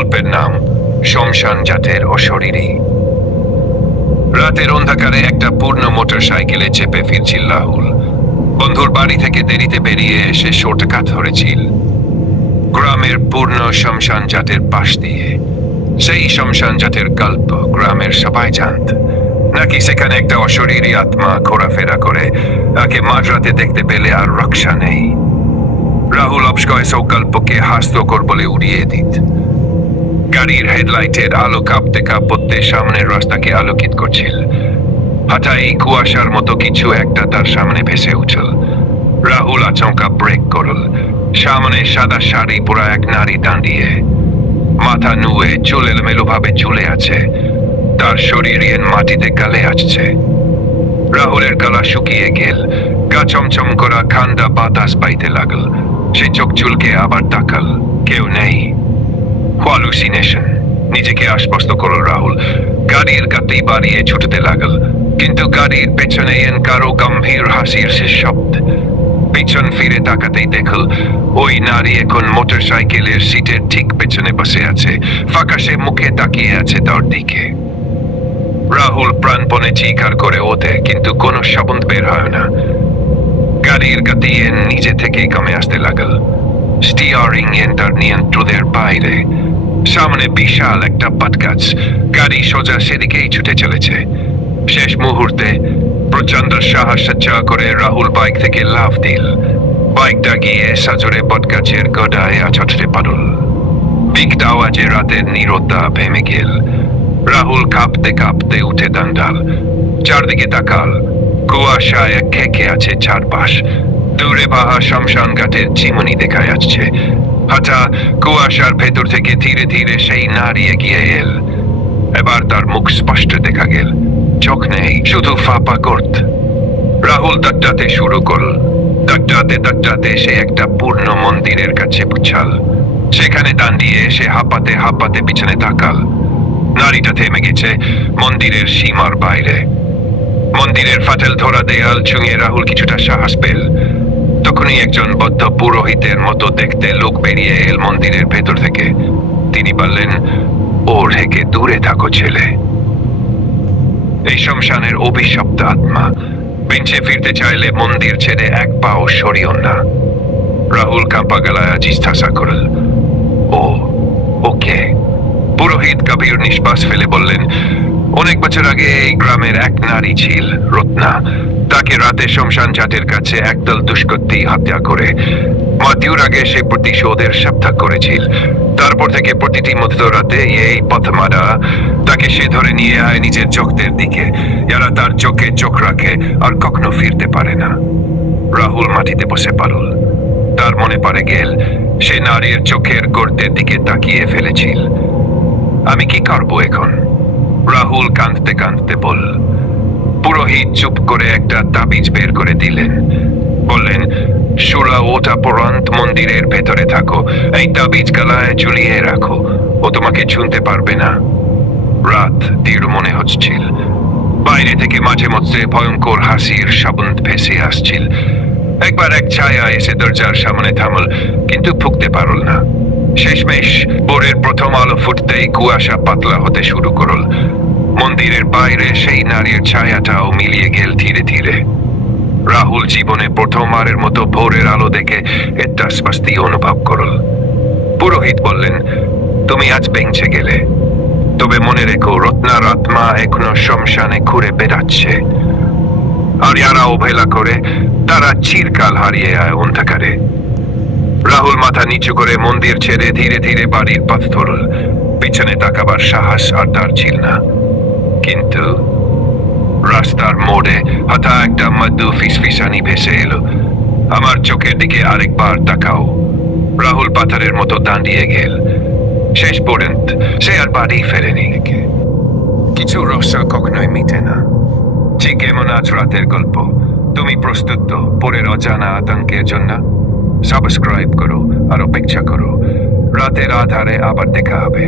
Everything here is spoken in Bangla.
গল্পের নাম শ্মশান জাতের অশরীরী। রাতের অন্ধকারে একটা পূর্ণ মোটর সাইকেলে চেপে ফিরছিল রাহুল। বন্ধুর বাড়ি থেকে দেরিতে বেরিয়ে এসে শর্টকাট ধরেছিল গ্রামের পূর্ণ শ্মশান জাতের পাশ দিয়ে। সেই শ্মশান জাতের গল্প গ্রামের সবাই জানত, নাকি সেখানে একটা অশরীরী আত্মা ঘোরাফেরা করে, তাকে মাঝরাতে দেখতে পেলে আর রক্ষা নেই। রাহুল অবশ্যই সব গল্পকে হাস্যকর বলে উড়িয়ে দিত। গাড়ির হেডলাইটের আলো কাঁপতে কাঁপতে সামনের রাস্তাকে আলোকিত করছিল। হঠাৎ এই কুয়াশার মতো কিছু একটা তার সামনে ভেসে উঠল। রাহুল আচমকা ব্রেক করল। সামনে সাদা শাড়ি পরা এক নারী দাঁড়িয়ে, মাথা নুয়ে চুল এলোমেলো ভাবে ঝুলে আছে। তার শরীর মাটিতে গালে আসছে। রাহুলের গলা শুকিয়ে গেল, গা চমচম করা ঠান্ডা বাতাস বাইতে লাগল। সে চোখ চুলকে আবার তাকাল, কেউ নেই। হ্যালুসিনেশন, নিজেকে আশ্বস্ত করল রাহুল। গাড়ির গতি বাড়িয়ে ছুটতে লাগল, কিন্তু গাড়ির পেছনে কারো গম্ভীর হাসির সে শব্দ। পিছন ফিরে তাকাতেই দেখল ওই নারী এখন মোটর সাইকেলের সিটের ঠিক পেছনে বসে আছে, ফাঁকাশে মুখে তাকিয়ে আছে তার দিকে। রাহুল প্রাণপণে চিৎকার করে ওঠে, কিন্তু কোনো শব্দ বের হয় না। গাড়ির গতি নিজে থেকেই কমে আসতে লাগল। স্টিয়ারিং তার নিয়ন্ত্রণের বাইরে। সামনে বিশাল একটা বটগাছ, গাড়ি সোজা সেদিকেই ছুটে চলেছে। শেষ মুহূর্তে প্রচন্ড সাহস করে রাহুল বাইক থেকে লাফ দিল। বাইকটা গিয়ে সাজরে বটগাছের গড়ায় আছড়ে পড়ল। বিকট আওয়াজে রাতের নীরবতা ভেঙে গেল। রাহুল কাঁপতে কাঁপতে উঠে দাঁড়াল, চারদিকে তাকাল। কুয়াশায় খেকে আছে চারপাশ। দূরে বাহা শ্মশান ঘাটের চিমনি দেখা যাচ্ছে। হঠাৎ কুয়াশার ভেতর থেকে ধীরে ধীরে সেই নারী এগিয়ে এল। এবার তার মুখ স্পষ্ট দেখা গেল, চোখ নেই, শুধু ফাঁপা গর্ত। রাহুল দাঁড়াতে শুরু করল। দাঁড়াতে সে একটা পূর্ণ মন্দিরের কাছে পৌঁছাল। সেখানে দাঁড়িয়ে সে হাঁপাতে হাঁপাতে পিছনে তাকাল। নারীটা থেমে গেছে মন্দিরের সীমার বাইরে। মন্দিরের ফাটেল ধরা দেয়াল ছুঁয়ে রাহুল কিছুটা সাহস পেল। তখনই একজন বৌদ্ধ পুরোহিতের মতো দেখতে লোক বেরিয়ে এল মন্দিরের ভেতর থেকে। তিনি বললেন, ওর থেকে দূরে থাকো ছেলে। এই শ্মশানের অভিশপ্ত আত্মা বেঁচে ফিরতে চাইলে মন্দির ছেড়ে এক পাও সরিও না। রাহুল কাঁপা গলায় জিজ্ঞাসা করল, ওকে? পুরোহিত গভীর নিঃশ্বাস ফেলে বললেন, অনেক বছর আগে এই গ্রামের এক নারী ছিল, রত্না। তাকে রাতে শ্মশান ঘাটের কাছে একদল দুষ্কৃতী হত্যা করে মৃত্যুর আগে সে প্রতিশোধের সাধনা করেছিল। তারপর থেকে প্রতিটি মধ্যরাতে এই পথমারা তাকে সে ধরে নিয়ে আয় নিজের চোখের দিকে, যারা তার চোখে চোখ রাখে আর কখনো ফিরতে পারে না। রাহুল মাটিতে বসে পড়ল। তার মনে পড়ে গেল সে নারীর চোখের গর্তের দিকে তাকিয়ে ফেলেছিল। আমি কি করবো এখন? রাহুল কাঁদতে কাঁদতে বলল। পুরোহিত চুপ করে একটা তাবিজ বের করে দিলেন। বললেন, সুরা ওটা পর্যন্ত মন্দিরের ভেতরে থাকো, এই তাবিজ গলায় ঝুলিয়ে রাখো, ও তোমাকে ছুঁতে পারবে না। রাত দৃঢ় মনে হচ্ছিল। বাইরে থেকে মাঝে মধ্যে ভয়ঙ্কর হাসির শব্দ ভেসে আসছিল। একবার এক ছায়া এসে দরজার সামনে থামল, কিন্তু ফুঁকতে পারল না। শেষমেশ ভোরের প্রথম আলো ফুটতেই কুয়াশা পাতলা হতে শুরু করল। মন্দিরের বাইরে সেই নারীর ছায়াটাও মিলিয়ে গেল ধীরে ধীরে। রাহুল জীবনে প্রথমবারের মতো ভোরের আলো দেখে একটা স্বস্তি অনুভব করল। পুরোহিত বললেন, তুমি আজ বেঁচে গেলে, তবে মনে রেখো রত্নার আত্মা এখনো শ্মশানে ঘুরে বেড়াচ্ছে। আর যারা অবহেলা করে তারা চিরকাল হারিয়ে যায় অন্ধকারে। রাহুল মাথা নিচু করে মন্দির ছেড়ে ধীরে ধীরে বাড়ির পথ ধরল। পিছনে তাকাবার সাহস আর তার ছিল না। কিন্তু রাস্তার মোড়ে হঠাৎ একটা মৃদু ফিসফিসানি ভেসে এলো। আমার চোখের দিকে আরেকবার তাকাও। রাহুল পাথরের মতো দাঁড়িয়ে গেল। শেষ পর্যন্ত সে আর বাড়ি ফেরেনি। কিছু রহস্য কখনোই মিটে না। ঠিক এমন আজ রাতের গল্প। তুমি প্রস্তুত তো পরের অজানা আতঙ্কের জন্য? সাবস্ক্রাইব করো আর অপেক্ষা করো। রাতের আধারে আবার দেখা হবে।